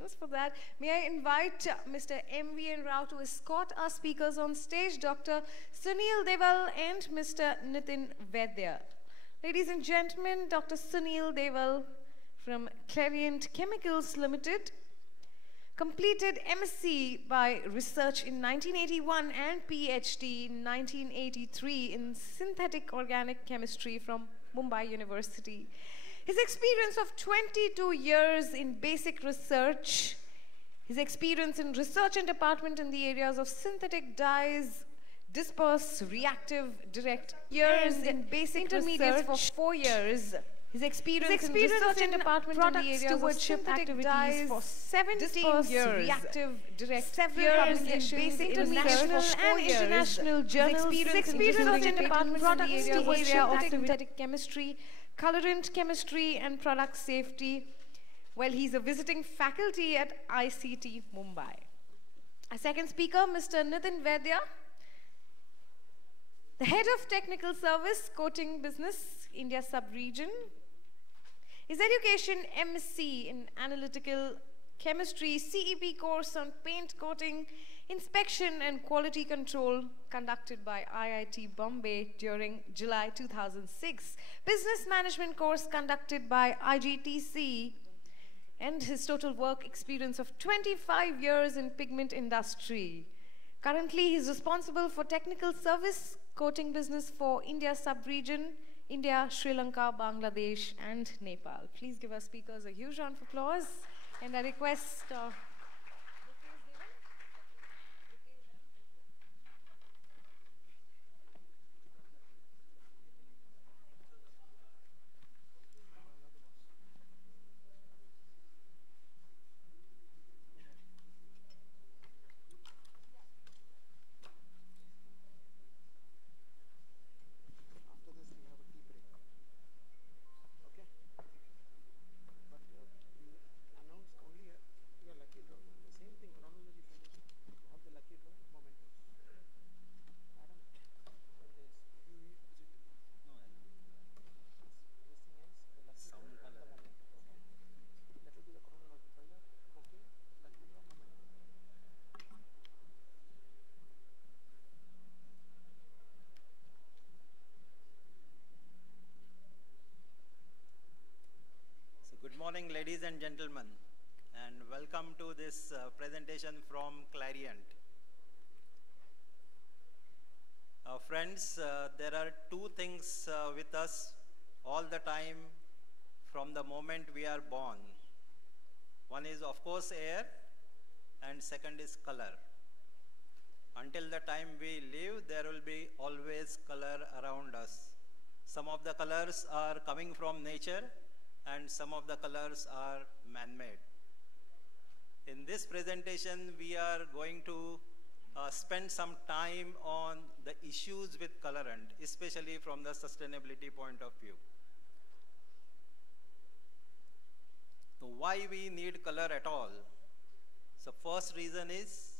Congratulations for that. May I invite Mr. M.V.N. Rao to escort our speakers on stage, Dr. Sunil Deval and Mr. Nitin Vaidya. Ladies and gentlemen, Dr. Sunil Deval from Clariant Chemicals Limited completed MSc by Research in 1981 and PhD in 1983 in Synthetic Organic Chemistry from Mumbai University. His experience of 22 years in basic research, his experience in research and department in the areas of synthetic dyes, disperse, reactive, direct, years in basic intermediates for 4 years. His experience in research and department in the areas of synthetic dyes for 17 years. Reactive, direct, several publications in basic national and international journals. His experience in department in the area of synthetic chemistry, colorant chemistry and product safety. Well, he's a visiting faculty at ICT Mumbai. Our second speaker, Mr. Nitin Vaidya, the head of technical service, coating business, India sub-region. His education, MSc in analytical chemistry, CEP course on paint coating, inspection and quality control conducted by IIT Bombay during July 2006. Business management course conducted by IGTC, and his total work experience of 25 years in pigment industry. Currently, he is responsible for technical service coating business for India sub-region, India, Sri Lanka, Bangladesh, and Nepal. Please give our speakers a huge round of applause. And I request ladies and gentlemen, and welcome to this presentation from Clariant. Friends, there are two things with us all the time from the moment we are born. One is, of course, air, and second is color. Until the time we live, there will be always color around us. Some of the colors are coming from nature, and some of the colors are man-made. In this presentation, we are going to spend some time on the issues with colorant, especially from the sustainability point of view. So why we need color at all? So first reason is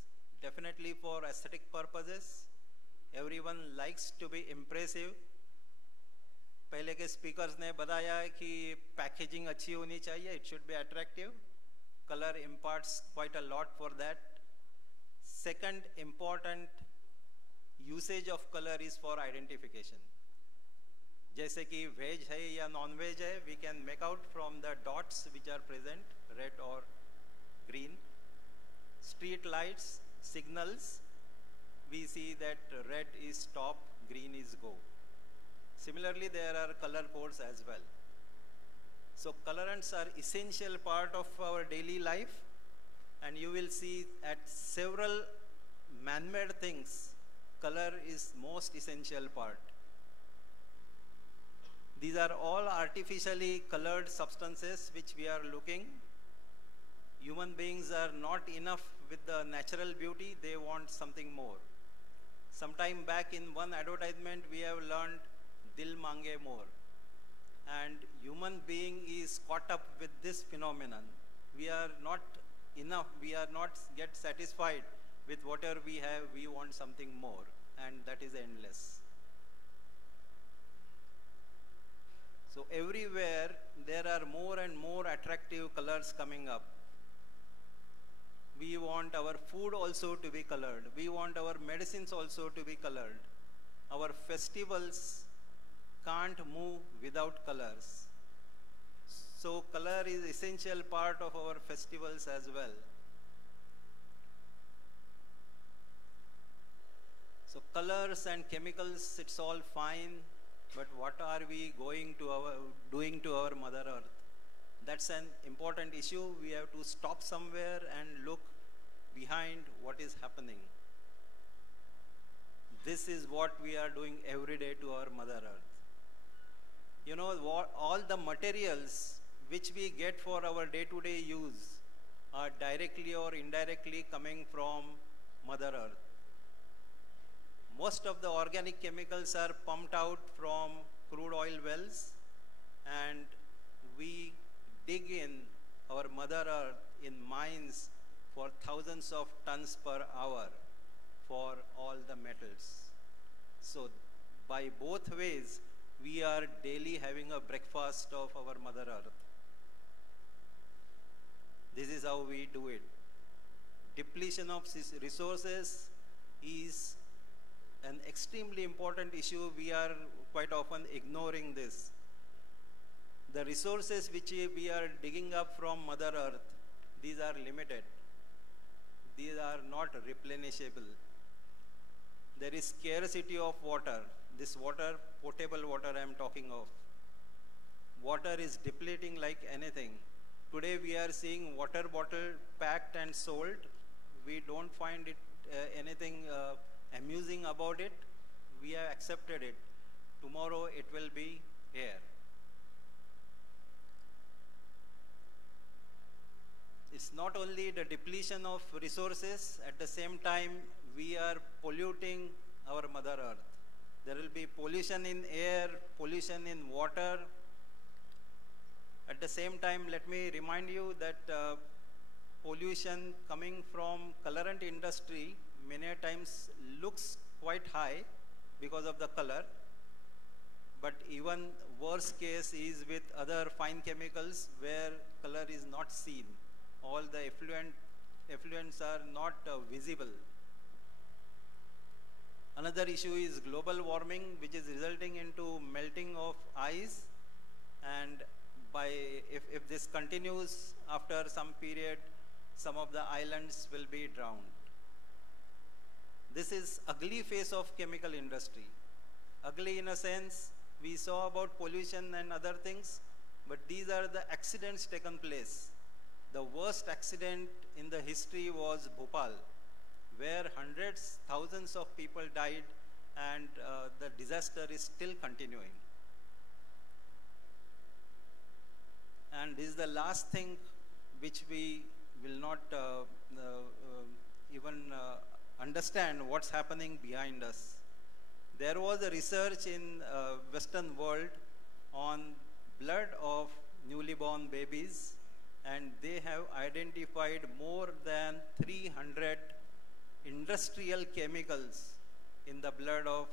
definitely for aesthetic purposes. Everyone likes to be impressive. पहले के speakers ने बताया कि packaging अच्छी होनी चाहिए, it should be attractive. Color imparts quite a lot for that. Second important usage of color is for identification. जैसे कि वेज है या नॉन वेज है, we can make out from the dots which are present, red or green. Street lights, signals, we see that red is stop, green is go. Similarly, there are color codes as well. So colorants are essential part of our daily life, and you will see at several man-made things, color is most essential part. These are all artificially colored substances which we are looking. Human beings are not enough with the natural beauty, they want something more. Sometime back in one advertisement, we have learned Dil mange more, and human being is caught up with this phenomenon. We are not enough, we are not get satisfied with whatever we have, we want something more, and that is endless. So everywhere there are more and more attractive colors coming up. want our food also to be colored. We want our medicines also to be colored. Our festivals can't move without colors. So color is essential part of our festivals as well. So colors and chemicals, it's all fine, but what are we doing to our Mother Earth? That's an important issue. We have to stop somewhere and look behind what is happening. This is what we are doing every day to our Mother Earth. You know, all the materials which we get for our day-to-day use are directly or indirectly coming from Mother Earth. Most of the organic chemicals are pumped out from crude oil wells, and we dig in our Mother Earth in mines for thousands of tons per hour for all the metals. So by both ways, we are daily having a breakfast of our Mother Earth. This is how we do it. Depletion of resources is an extremely important issue. We are quite often ignoring this. The resources which we are digging up from Mother Earth, these are limited. These are not replenishable. There is scarcity of water. This water, potable water I am talking of. Water is depleting like anything. Today we are seeing water bottle packed and sold. We don't find it anything amusing about it. We have accepted it. Tomorrow it will be here. It's not only the depletion of resources, at the same time we are polluting our Mother Earth. There will be pollution in air, pollution in water. At the same time, let me remind you that pollution coming from colorant industry many times looks quite high because of the color. But even worse case is with other fine chemicals where color is not seen. All the effluents are not visible. Another issue is global warming, which is resulting into melting of ice, and if this continues after some period, some of the islands will be drowned. This is ugly face of chemical industry. Ugly in a sense, we saw about pollution and other things, but these are the accidents taken place. The worst accident in the history was Bhopal, where hundreds, thousands of people died, and the disaster is still continuing. And this is the last thing which we will not even understand what's happening behind us. There was a research in Western world on blood of newly born babies, and they have identified more than 300 industrial chemicals in the blood of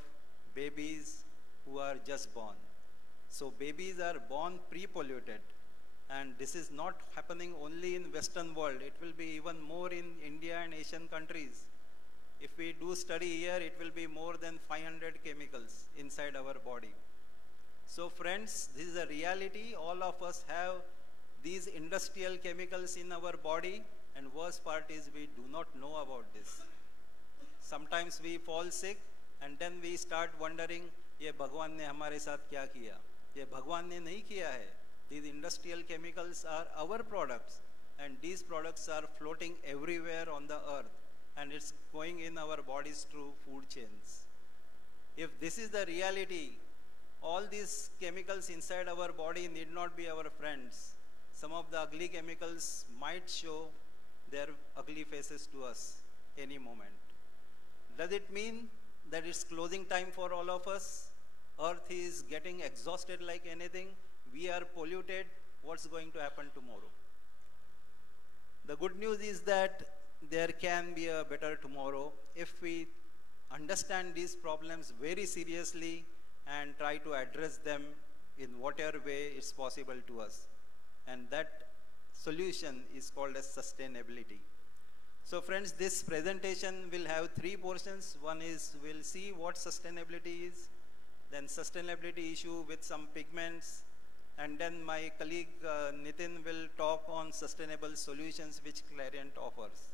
babies who are just born. So babies are born pre-polluted, and this is not happening only in Western world. It will be even more in India and Asian countries. If we do study here, it will be more than 500 chemicals inside our body. So friends, this is a reality. All of us have these industrial chemicals in our body, and worst part is we do not know about this. Sometimes we fall sick, and then we start wondering, ये भगवान ने हमारे साथ क्या किया? ये भगवान ने नहीं किया है. These industrial chemicals are our products, and these products are floating everywhere on the earth, and it's going in our bodies through food chains. If this is the reality, all these chemicals inside our body need not be our friends. Some of the ugly chemicals might show their ugly faces to us any moment. Does it mean that it's closing time for all of us? Earth is getting exhausted like anything. We are polluted. What's going to happen tomorrow? The good news is that there can be a better tomorrow if we understand these problems very seriously and try to address them in whatever way it's possible to us. And that solution is called as sustainability. So friends, this presentation will have three portions. One is we'll see what sustainability is, then sustainability issue with some pigments, and then my colleague Nitin will talk on sustainable solutions which Clariant offers.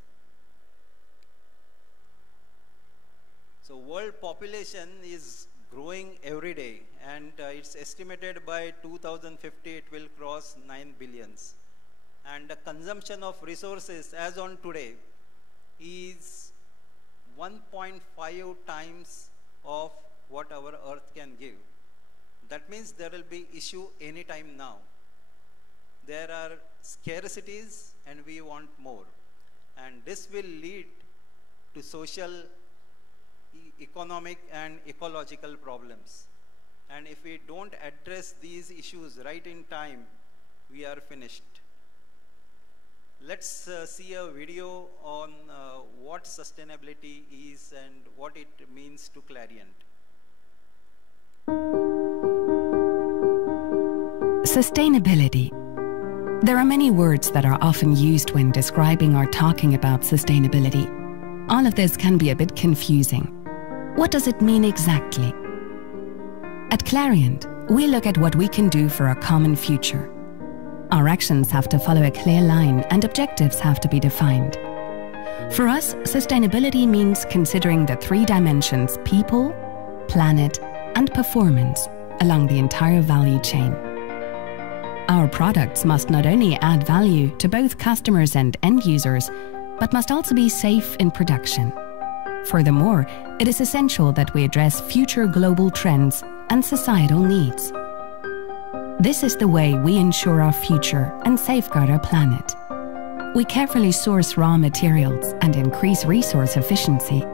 So world population is growing every day, and it's estimated by 2050 it will cross 9 billions. And the consumption of resources as on today is 1.5 times of what our earth can give. That means there will be issue anytime now. There are scarcities and we want more. And this will lead to social, economic and ecological problems. And if we don't address these issues right in time, we are finished. Let's see a video on what sustainability is and what it means to Clariant. Sustainability. There are many words that are often used when describing or talking about sustainability. All of this can be a bit confusing. What does it mean exactly? At Clariant, we look at what we can do for a common future. Our actions have to follow a clear line and objectives have to be defined. For us, sustainability means considering the three dimensions: people, planet, and performance along the entire value chain. Our products must not only add value to both customers and end users, but must also be safe in production. Furthermore, it is essential that we address future global trends and societal needs. This is the way we ensure our future and safeguard our planet. We carefully source raw materials and increase resource efficiency.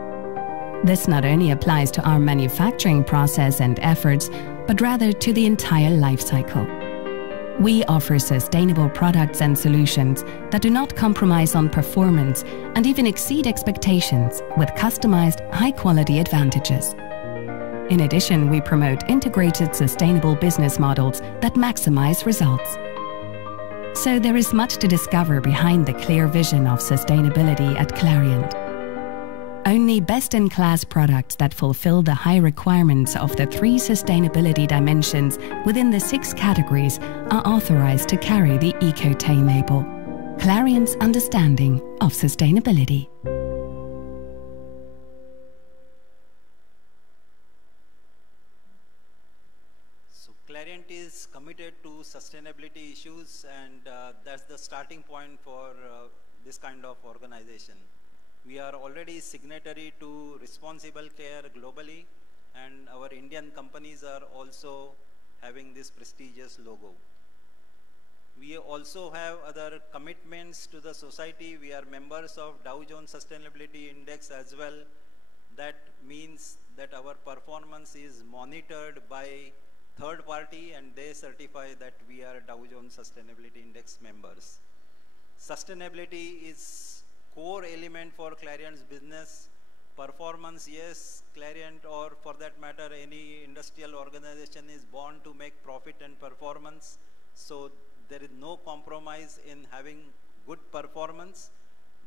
This not only applies to our manufacturing process and efforts, but rather to the entire life cycle. We offer sustainable products and solutions that do not compromise on performance and even exceed expectations with customized, high-quality advantages. In addition, we promote integrated sustainable business models that maximize results. So there is much to discover behind the clear vision of sustainability at Clariant. Only best-in-class products that fulfill the high requirements of the three sustainability dimensions within the 6 categories are authorized to carry the Ecotain label, Clariant's understanding of sustainability. So Clariant is committed to sustainability issues, and that's the starting point for this kind of organization. We are already signatory to Responsible Care globally, and our Indian companies are also having this prestigious logo. We also have other commitments to the society. We are members of Dow Jones Sustainability Index as well. That means that our performance is monitored by third party and they certify that we are Dow Jones Sustainability Index members. Sustainability is core element for Clariant's business. Performance, yes, Clariant, or for that matter any industrial organization, is born to make profit and performance. So there is no compromise in having good performance,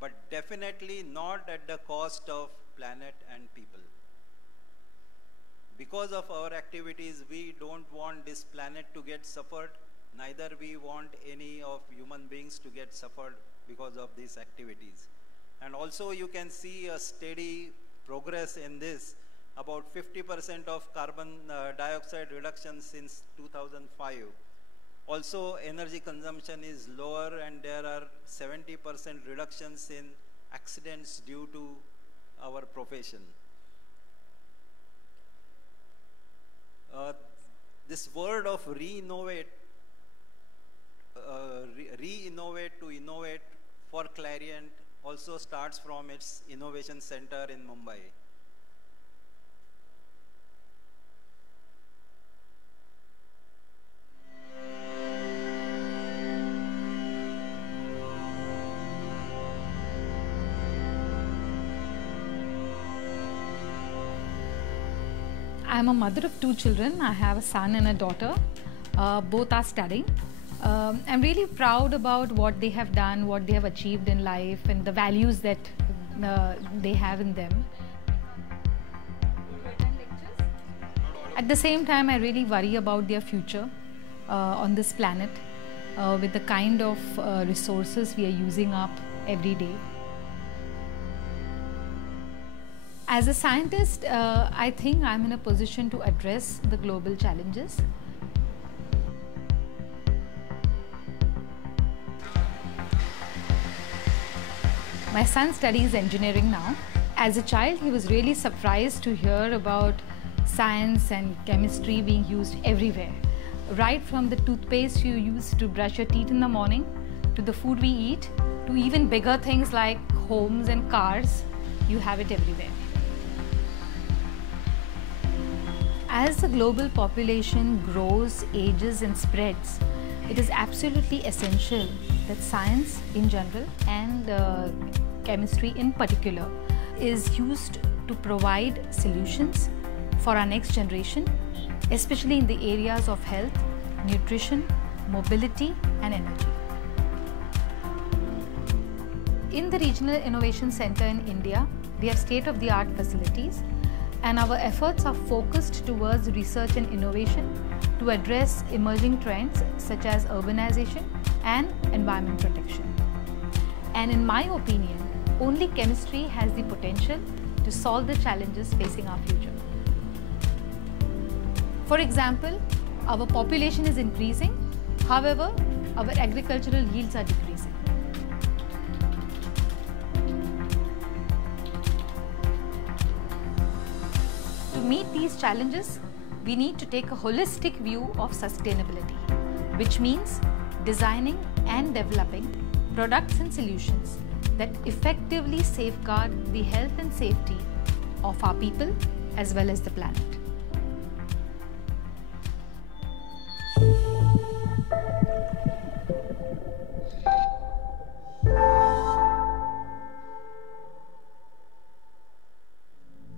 but definitely not at the cost of planet and people. Because of our activities, we don't want this planet to get suffered, neither we want any of human beings to get suffered because of these activities. And also you can see a steady progress in this, about 50% of carbon dioxide reduction since 2005. Also energy consumption is lower and there are 70% reductions in accidents due to our profession. This word of re-innovate to innovate for Clariant also starts from its innovation center in Mumbai. I'm a mother of 2 children. I have a son and a daughter. Both are studying. I'm really proud about what they have done, what they have achieved in life, and the values that they have in them. At the same time, I really worry about their future on this planet with the kind of resources we are using up every day. As a scientist, I think I'm in a position to address the global challenges. My son studies engineering now. As a child, he was really surprised to hear about science and chemistry being used everywhere. Right from the toothpaste you use to brush your teeth in the morning, to the food we eat, to even bigger things like homes and cars, you have it everywhere. As the global population grows, ages and spreads, it is absolutely essential that science in general and chemistry in particular is used to provide solutions for our next generation, especially in the areas of health, nutrition, mobility and energy. In the Regional Innovation Center in India, we have state-of-the-art facilities, and our efforts are focused towards research and innovation to address emerging trends such as urbanization and environment protection. And in my opinion, only chemistry has the potential to solve the challenges facing our future. For example, our population is increasing, however, our agricultural yields are decreasing. To meet these challenges, we need to take a holistic view of sustainability, which means designing and developing products and solutions that effectively safeguard the health and safety of our people as well as the planet.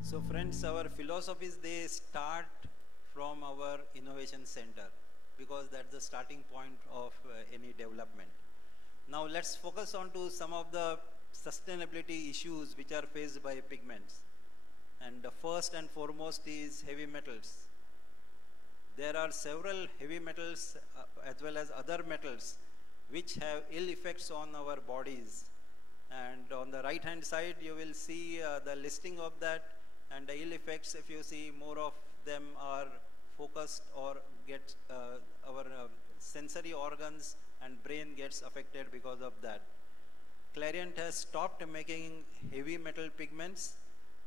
So friends, our philosophies, they start from our innovation center because that's the starting point of any development. Now let's focus on to some of the sustainability issues which are faced by pigments. And the first and foremost is heavy metals. There are several heavy metals as well as other metals which have ill effects on our bodies. And on the right hand side you will see the listing of that, and the ill effects, if you see, more of them are focused or get our sensory organs and brain gets affected because of that. Clariant has stopped making heavy metal pigments.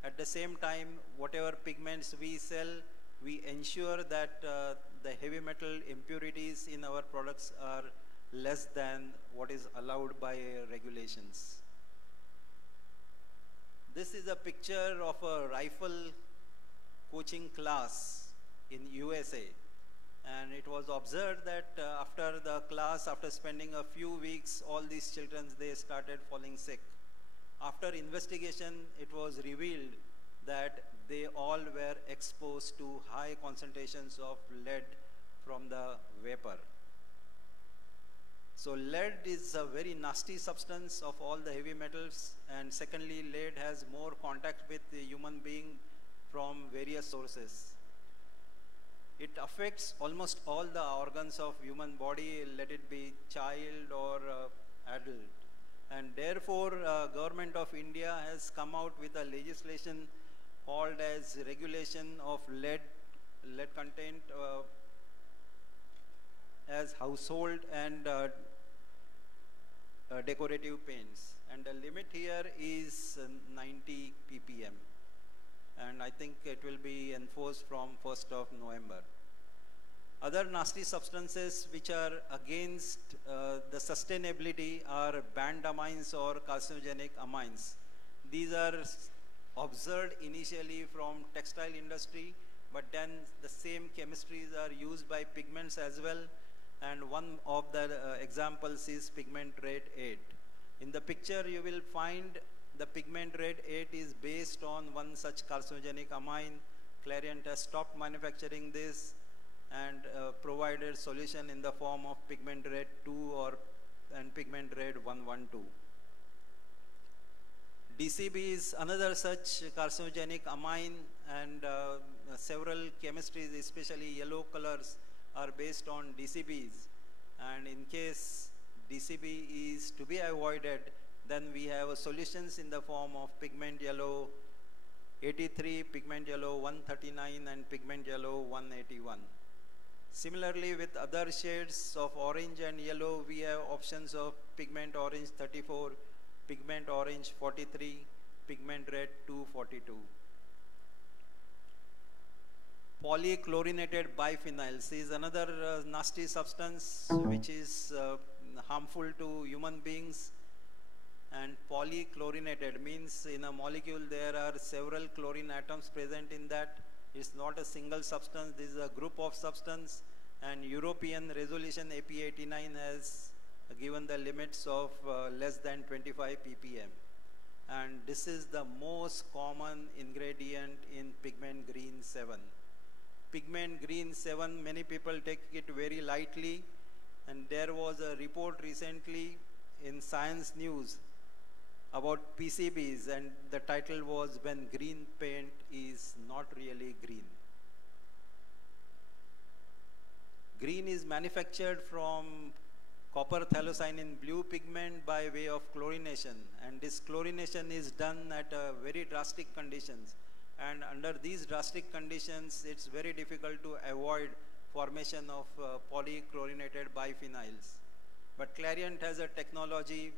At the same time, whatever pigments we sell, we ensure that the heavy metal impurities in our products are less than what is allowed by regulations. This is a picture of a rifle coaching class in USA, and it was observed that after the class, after spending a few weeks, all these children, they started falling sick. After investigation, it was revealed that they all were exposed to high concentrations of lead from the vapor. So lead is a very nasty substance of all the heavy metals, and secondly, lead has more contact with the human being from various sources. It affects almost all the organs of human body, let it be child or adult. And therefore, Government of India has come out with a legislation called as Regulation of Lead Content as Household and Decorative Paints. And the limit here is 90 ppm. And I think it will be enforced from 1st of November. Other nasty substances which are against the sustainability are banned amines or carcinogenic amines. These are observed initially from textile industry, but then the same chemistries are used by pigments as well. And one of the examples is pigment red 8. In the picture you will find the pigment red 8 is based on one such carcinogenic amine. Clariant has stopped manufacturing this, and provided solution in the form of pigment red 2 and pigment red 112. DCB is another such carcinogenic amine, and several chemistries, especially yellow colors, are based on DCBs. And in case DCB is to be avoided, then we have solutions in the form of pigment yellow 83, pigment yellow 139, and pigment yellow 181. Similarly, with other shades of orange and yellow, we have options of pigment orange 34, pigment orange 43, pigment red 242. Polychlorinated biphenyls is another nasty substance which is harmful to human beings. And polychlorinated means in a molecule there are several chlorine atoms present in that. It's not a single substance, this is a group of substance, and European resolution AP89 has given the limits of less than 25 ppm. And this is the most common ingredient in pigment green 7. Pigment green 7, many people take it very lightly, and there was a report recently in Science News about PCBs, and the title was "When Green Paint is Not Really Green." Green is manufactured from copper phthalocyanine blue pigment by way of chlorination, and this chlorination is done at very drastic conditions, and under these drastic conditions it's very difficult to avoid formation of polychlorinated biphenyls. But Clariant has a technology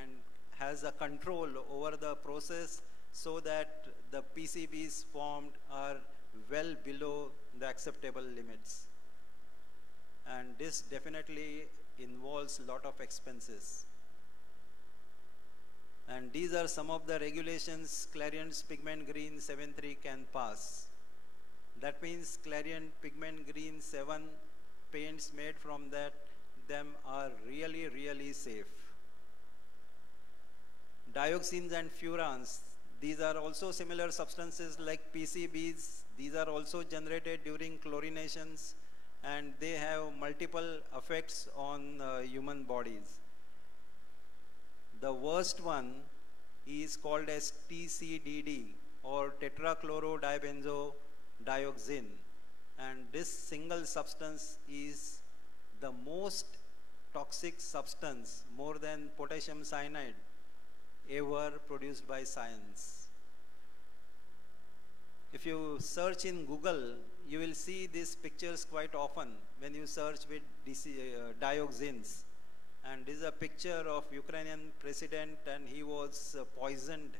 and has a control over the process so that the PCBs formed are well below the acceptable limits. And this definitely involves a lot of expenses. And these are some of the regulations Clariant's pigment green 7.3 can pass. That means Clariant pigment green 7 paints made from them are really, really safe. Dioxins and furans, these are also similar substances like PCBs. These are also generated during chlorinations, and they have multiple effects on human bodies. The worst one is called as TCDD, or tetrachlorodibenzo-dioxin, and this single substance is the most toxic substance, more than potassium cyanide, ever produced by science. If you search in Google, you will see these pictures quite often when you search with dioxins. And this is a picture of Ukrainian president, and he was poisoned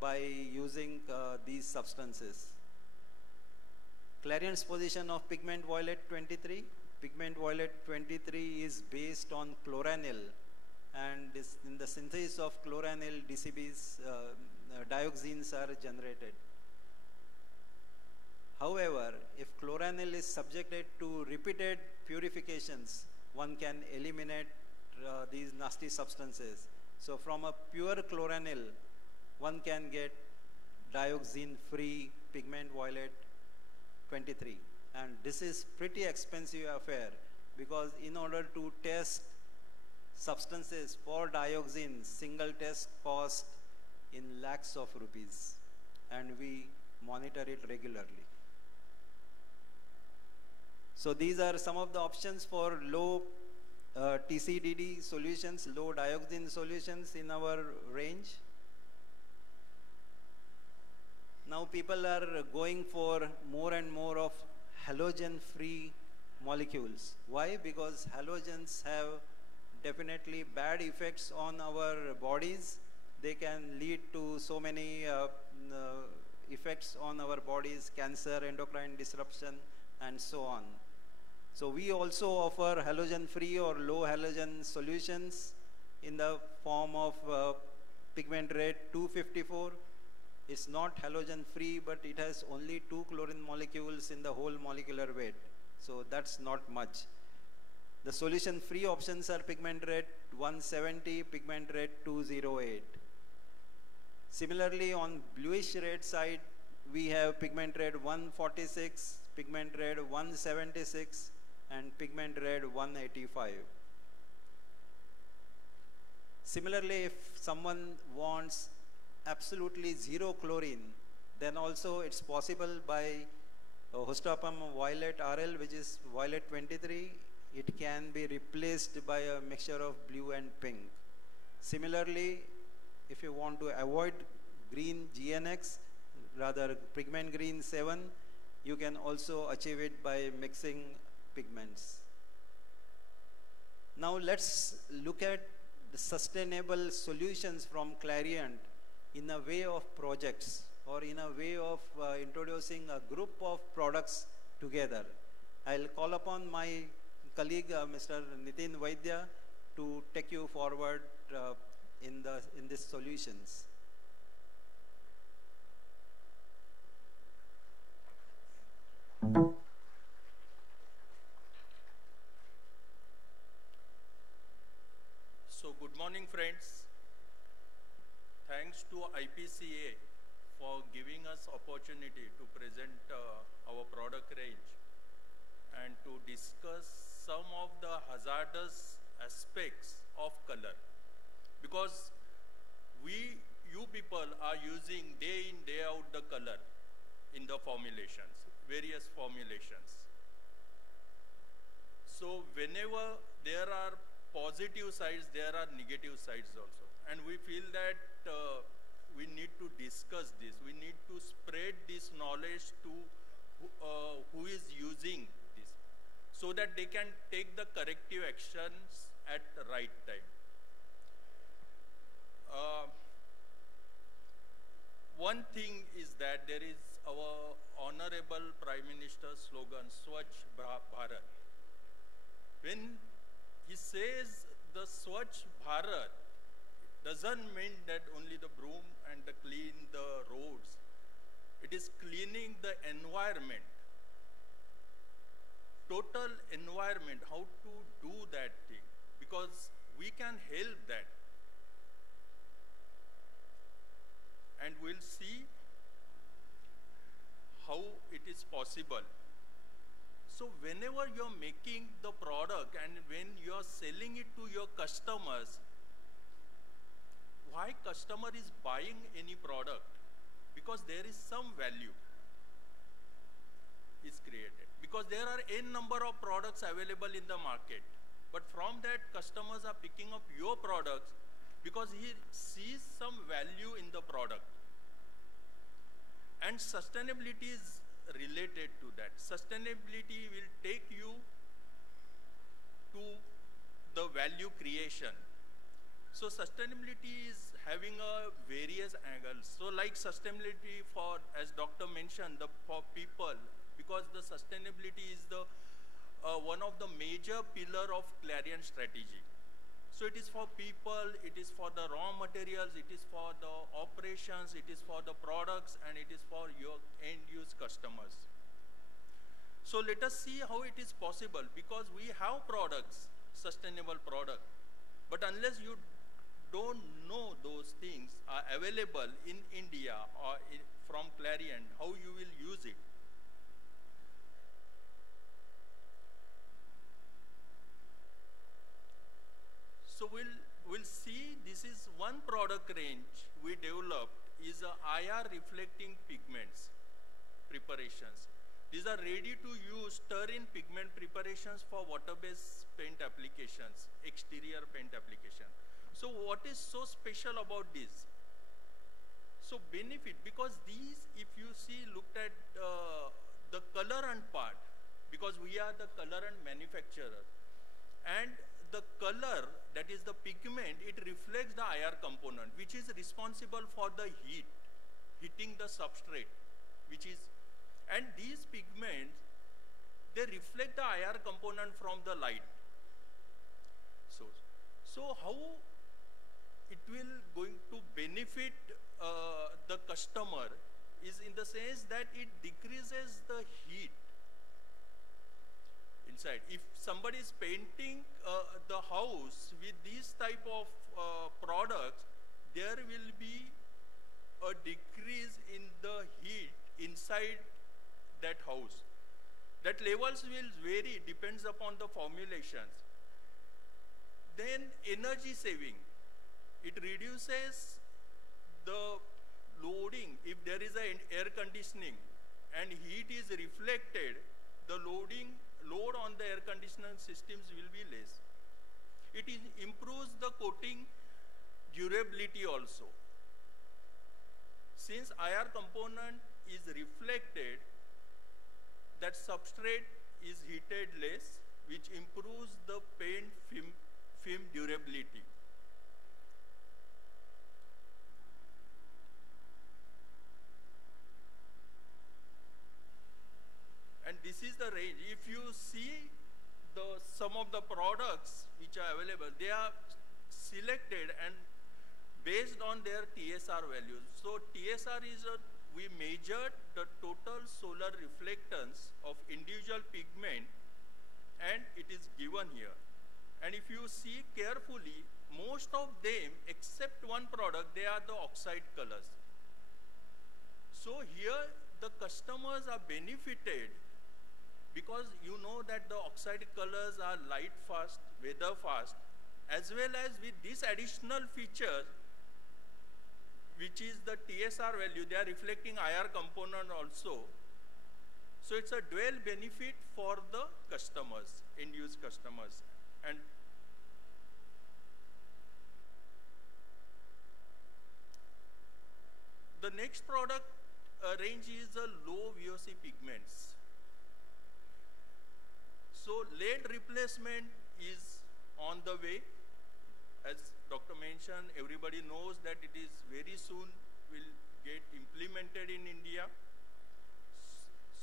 by using these substances. Clariant's position of pigment violet 23. Pigment violet 23 is based on chloranil, and in the synthesis of chloranil, DCBs, dioxins are generated. However, if chloranil is subjected to repeated purifications, one can eliminate these nasty substances. So from a pure chloranil, one can get dioxin-free pigment violet 23. And this is pretty expensive affair, because in order to test substances for dioxin, single test cost in lakhs of rupees, and we monitor it regularly. So these are some of the options for low TCDD solutions, low dioxin solutions in our range. Now people are going for more and more of halogen-free molecules. Why? Because halogens have definitely bad effects on our bodies. They can lead to so many effects on our bodies, cancer, endocrine disruption, and so on. So we also offer halogen-free or low halogen solutions in the form of pigment red 254. It's not halogen-free, but it has only 2 chlorine molecules in the whole molecular weight. So that's not much. The solution-free options are pigment red 170, pigment red 208. Similarly, on bluish red side, we have pigment red 146, pigment red 176 and pigment red 185. Similarly, if someone wants absolutely zero chlorine, then also it's possible by Hostopum violet RL, which is violet 23. It can be replaced by a mixture of blue and pink. Similarly, if you want to avoid green GNX, rather pigment green 7, you can also achieve it by mixing pigments. Now let's look at the sustainable solutions from Clariant in a way of projects or in a way of introducing a group of products together. I'll call upon my colleague Mr. Nitin Vaidya to take you forward in these solutions. So good morning, friends. Thanks to IPCA for giving us opportunity to present our product range and to discuss some of the hazardous aspects of color, because you people are using day in, day out the color in the formulations, various formulations. So whenever there are positive sides, there are negative sides also. And we feel that we need to discuss this. We need to spread this knowledge to who is using this, so that they can take the corrective actions at the right time. One thing is that there is our Honorable Prime Minister's slogan, Swachh Bharat. When he says the Swachh Bharat, doesn't mean that only the broom and the clean the roads. It is cleaning the environment, total environment, how to do that thing, because we can help that. And we'll see how it is possible. So whenever you're making the product and when you're selling it to your customers, why customer is buying any product? Because there is some value is created. Because there are n number of products available in the market. But from that, customers are picking up your products because he sees some value in the product. And sustainability is related to that. Sustainability will take you to the value creation. So sustainability is having a various angles. So like sustainability for, as doctor mentioned, for people, because the sustainability is the one of the major pillar of Clariant strategy. So it is for people, it is for the raw materials, it is for the operations, it is for the products, and it is for your end-use customers. So let us see how it is possible, because we have products, sustainable product. But unless you don't know those things are available in India or from Clariant, how you will use it? So we'll see, this is one product range we developed, is a IR reflecting pigments preparations. These are ready to use stir-in pigment preparations for water-based paint applications, exterior paint application. So what is so special about this? So benefit, because these, if you see, looked at the colorant part, because we are the colorant manufacturer, and the color, that is the pigment, it reflects the IR component, which is responsible for the heat, heating the substrate, which is, and these pigments, they reflect the IR component from the light source. So how it will going to benefit the customer is in the sense that it decreases the heat inside. If somebody is painting the house with these type of products, there will be a decrease in the heat inside that house. That levels will vary, depends upon the formulations. Then energy saving. It reduces the loading. If there is an air conditioning and heat is reflected, the load on the air conditioning systems will be less. It improves the coating durability also. Since IR component is reflected, that substrate is heated less, which improves the paint film durability. And this is the range. If you see some of the products which are available, they are selected and based on their TSR values. So TSR is we measured the total solar reflectance of individual pigment, and it is given here. And if you see carefully, most of them except one product, they are the oxide colors. So here the customers are benefited because you know that the oxide colors are light fast, weather fast, as well as with this additional feature, which is the TSR value, they are reflecting IR component also. So it's a dual benefit for the customers, end-use customers. And the next product range is low VOC pigments. So lead replacement is on the way. As Dr. mentioned, everybody knows that it is very soon will get implemented in India.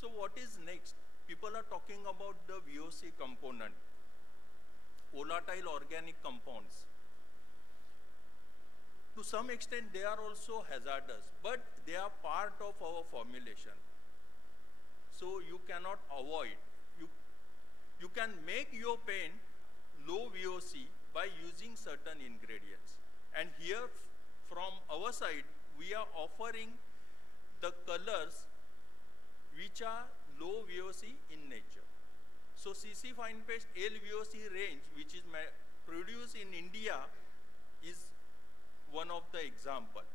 So what is next? People are talking about the VOC component, volatile organic compounds. To some extent, they are also hazardous, but they are part of our formulation. So you cannot avoid. You can make your paint low VOC by using certain ingredients. And here from our side, we are offering the colors which are low VOC in nature. So CC Fine Paste LVOC range, which is produced in India, is one of the example.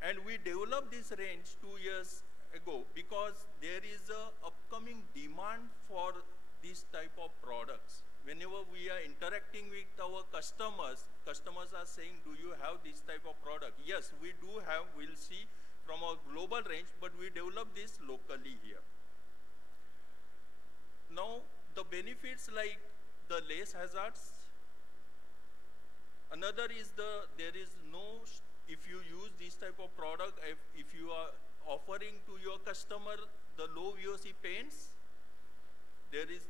And we developed this range 2 years ago because there is a upcoming demand for this type of products. Whenever we are interacting with our customers are saying, do you have this type of product? Yes, we do have, we'll see from our global range, but we develop this locally here. Now, the benefits like the less hazards. Another is there is no, if you use this type of product, if you are offering to your customer the low VOC paints, there is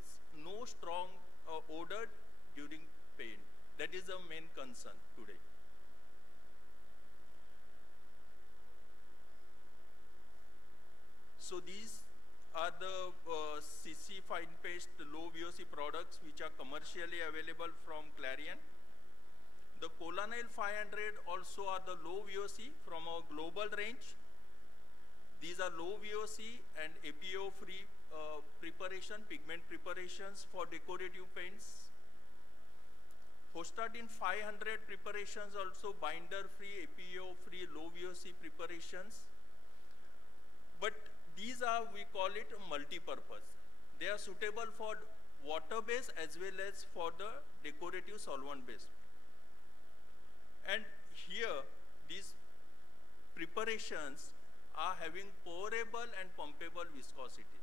no strong odor during paint. That is the main concern today. So these are the CC Fine Paste low VOC products which are commercially available from Clariant. The Colonel 500 also are the low VOC from our global range. These are low VOC and APO-free pigment preparations for decorative paints. Hostatin 500 preparations also binder-free, APO-free, low VOC preparations. But these are, we call it multi-purpose. They are suitable for water-based as well as for the decorative solvent-based. And here, these preparations are having pourable and pumpable viscosity.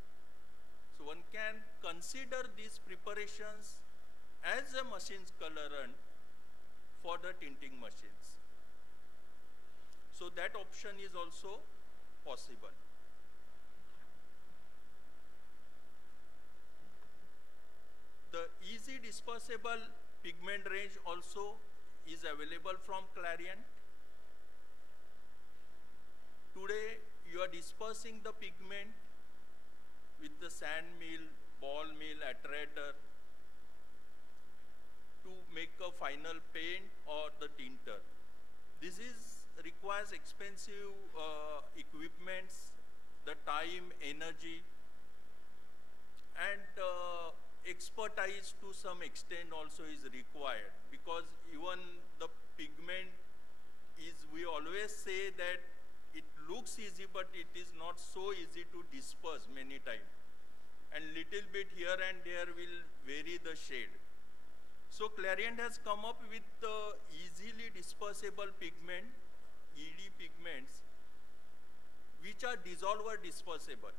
So one can consider these preparations as a machine's colorant for the tinting machines. So that option is also possible. The easy dispersible pigment range also is available from Clariant. Today, you are dispersing the pigment with the sand mill, ball mill, attrator to make a final paint or the tinter. This requires expensive equipments, the time, energy, and expertise to some extent also is required, because even the pigment is, we always say that it looks easy, but it is not so easy to disperse many times. And little bit here and there will vary the shade. So Clariant has come up with easily dispersible pigment, ED pigments, which are dissolver dispersible.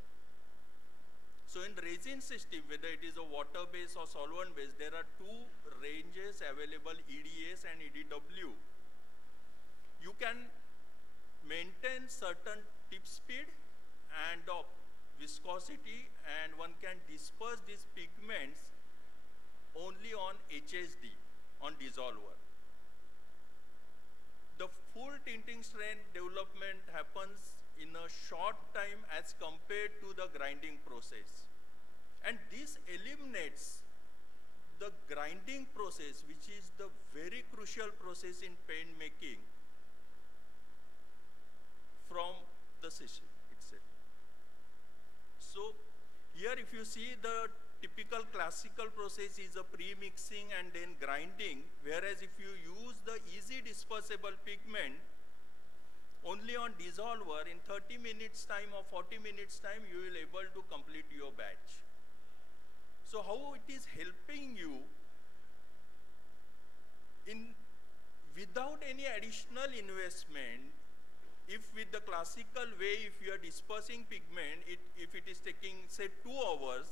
So in resin system, whether it is a water-based or solvent-based, there are two ranges available, EDS and EDW. You can maintain certain tip speed and viscosity, and one can disperse these pigments only on HSD, on dissolver. The full tinting strength development happens in a short time as compared to the grinding process. And this eliminates the grinding process, which is the very crucial process in paint making, from the system itself. So here if you see, the typical classical process is a pre-mixing and then grinding, whereas if you use the easy dispersible pigment only on dissolver, in 30 minutes time or 40 minutes time you will able to complete your batch. So how it is helping you in, without any additional investment. If with the classical way, if you are dispersing pigment, if it is taking say 2 hours,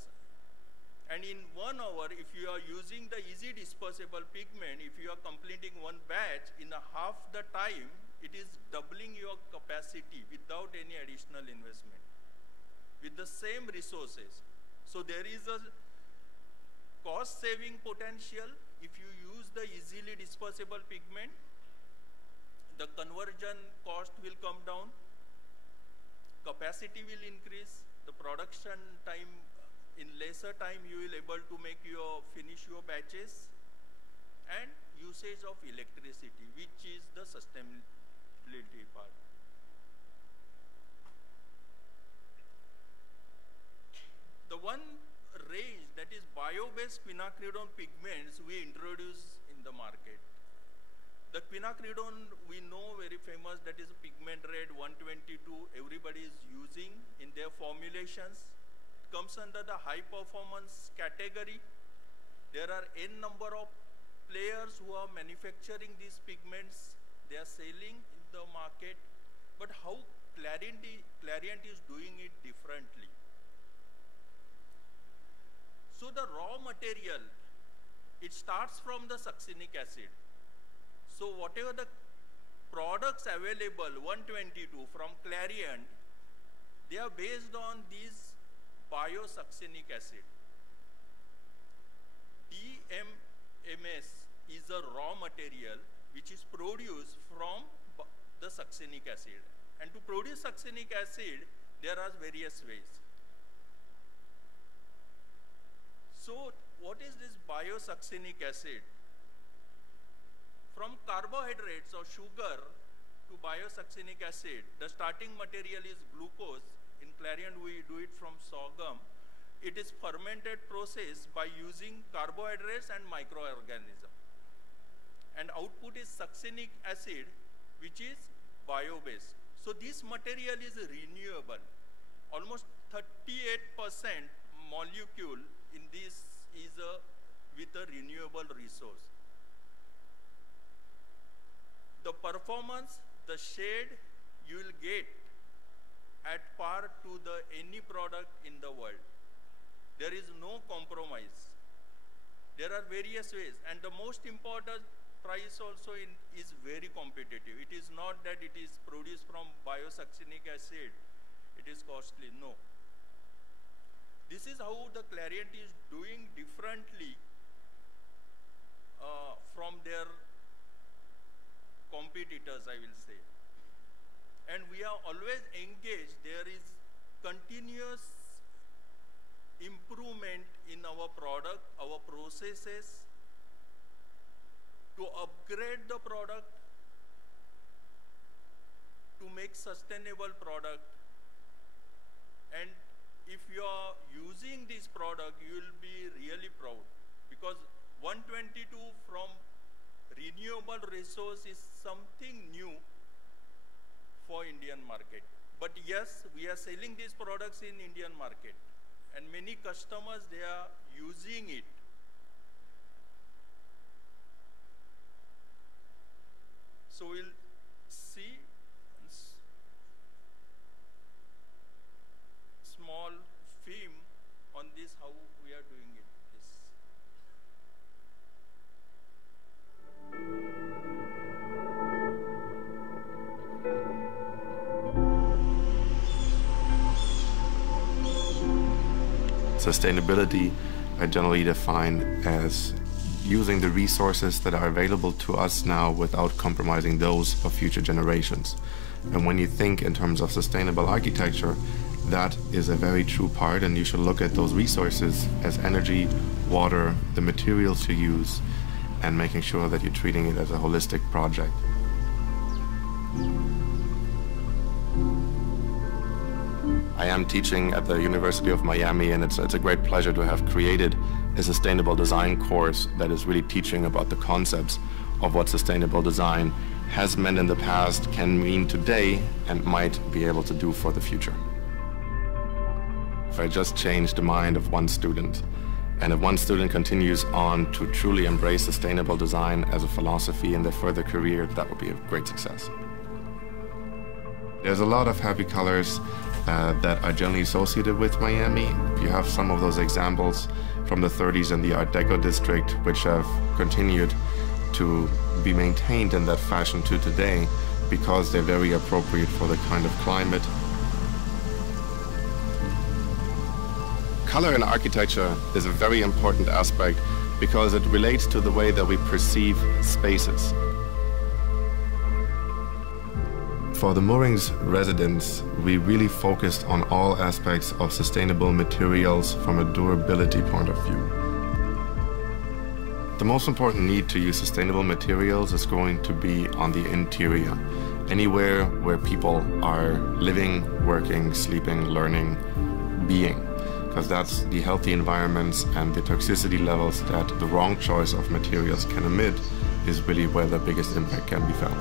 and in 1 hour if you are using the easy dispersible pigment, if you are completing one batch in a half the time, it is doubling your capacity without any additional investment, with the same resources. So there is a cost saving potential if you use the easily dispersible pigment. The conversion cost will come down, capacity will increase, the production time, in lesser time you will able to make your, finish your batches, and usage of electricity, which is the sustainability part. The one range, that is bio-based quinacridone pigments, we introduce in the market. The quinacridone, we know, very famous, that is a pigment red 122, everybody is using in their formulations. It comes under the high performance category. There are n number of players who are manufacturing these pigments. They are selling in the market. But how Clariant is doing it differently. So the raw material, it starts from the succinic acid. So whatever the products available, 122 from Clariant, they are based on this bio-succinic acid. DMMS is a raw material which is produced from the succinic acid. And to produce succinic acid, there are various ways. So what is this bio-succinic acid? From carbohydrates or sugar to bio-succinic acid, the starting material is glucose. In Clariant, we do it from sorghum. It is fermented process by using carbohydrates and microorganisms. And output is succinic acid, which is bio-based. So this material is renewable. Almost 38% molecule in this is with a renewable resource. The performance, the shade you will get at par to the any product in the world. There is no compromise. There are various ways, and the most important, price also is very competitive. It is not that it is produced from bio-succinic acid, it is costly, no. This is how the Clariant is doing differently from their competitors, I will say. And we are always engaged. There is continuous improvement in our product, our processes, to upgrade the product, to make sustainable product. And if you are using this product, you will be really proud, because 122 from renewable resource is something new for Indian market. But yes, we are selling these products in Indian market, and many customers, they are using it. So we'll see small film on this, how we are doing it. Sustainability I generally define as using the resources that are available to us now without compromising those of future generations. And when you think in terms of sustainable architecture, that is a very true part, and you should look at those resources as energy, water, the materials you use, and making sure that you're treating it as a holistic project. I am teaching at the University of Miami, and it's a great pleasure to have created a sustainable design course that is really teaching about the concepts of what sustainable design has meant in the past, can mean today, and might be able to do for the future. If I just change the mind of one student, and if one student continues on to truly embrace sustainable design as a philosophy in their further career, that would be a great success. There's a lot of happy colors that are generally associated with Miami. You have some of those examples from the 30s in the Art Deco district, which have continued to be maintained in that fashion to today because they're very appropriate for the kind of climate. Color in architecture is a very important aspect because it relates to the way that we perceive spaces. For the moorings residents, we really focused on all aspects of sustainable materials from a durability point of view. The most important need to use sustainable materials is going to be on the interior, anywhere where people are living, working, sleeping, learning, being, because that's the healthy environments, and the toxicity levels that the wrong choice of materials can emit is really where the biggest impact can be felt.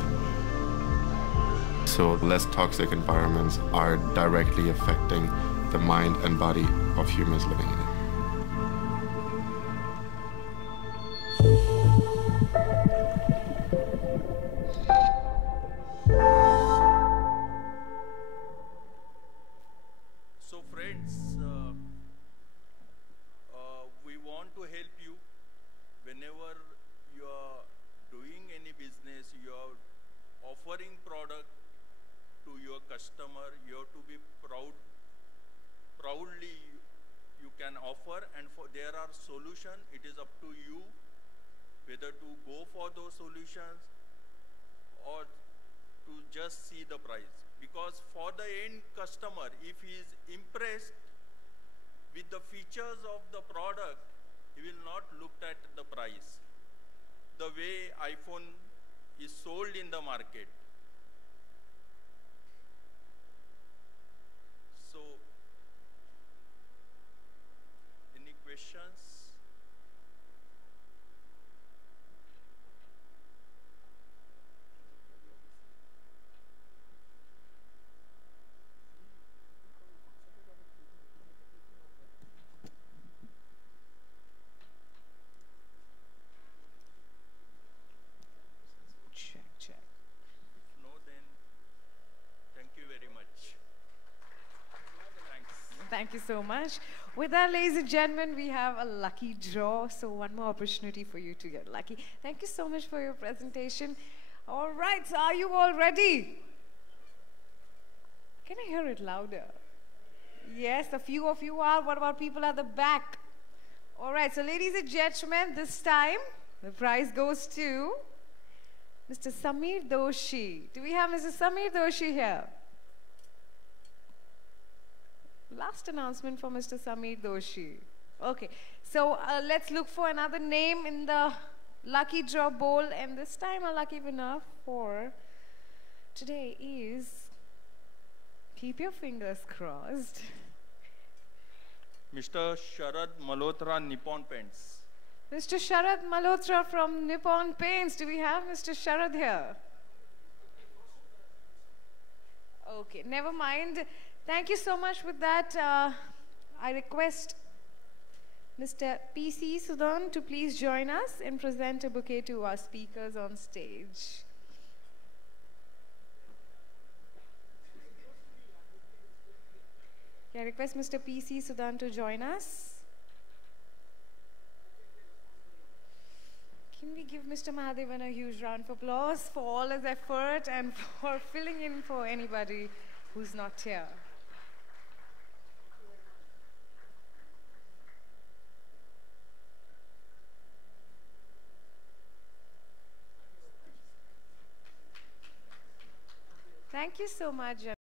So less toxic environments are directly affecting the mind and body of humans living in it. So friends, we want to help you whenever you are doing any business, you are offering product to your customer, you have to be proudly you can offer, and there are solutions. It is up to you whether to go for those solutions or to just see the price. Because for the end customer, if he is impressed with the features of the product, he will not look at the price. The way iPhone is sold in the market. So, any questions? Check. If no, then thank you very much. Thanks. Thank you so much. With that, ladies and gentlemen, we have a lucky draw. So one more opportunity for you to get lucky. Thank you so much for your presentation. All right, so are you all ready? Can I hear it louder? Yes, a few of you are. What about people at the back? All right, so ladies and gentlemen, this time the prize goes to Mr. Samir Doshi. Do we have Mr. Samir Doshi here? Last announcement for Mr. Samir Doshi. Okay, so let's look for another name in the lucky draw bowl, and this time our lucky winner for today is, keep your fingers crossed, Mr. Sharad Malhotra, Nippon Paints. Mr. Sharad Malhotra from Nippon Paints. Do we have Mr. Sharad here? Okay, never mind. Thank you so much with that. I request Mr. P.C. Sudan to please join us and present a bouquet to our speakers on stage. I request Mr. P.C. Sudan to join us. Can we give Mr. Mahadevan a huge round of applause for all his effort and for filling in for anybody who's not here? Thank you so much.